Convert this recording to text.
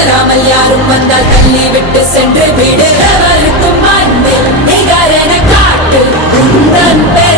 உணராமல் யாரும் வந்தால் தள்ளி விட்டு சென்று விடுறவருக்கும் அன்பில் நிகரென காட்டு உந்தன் பெயர்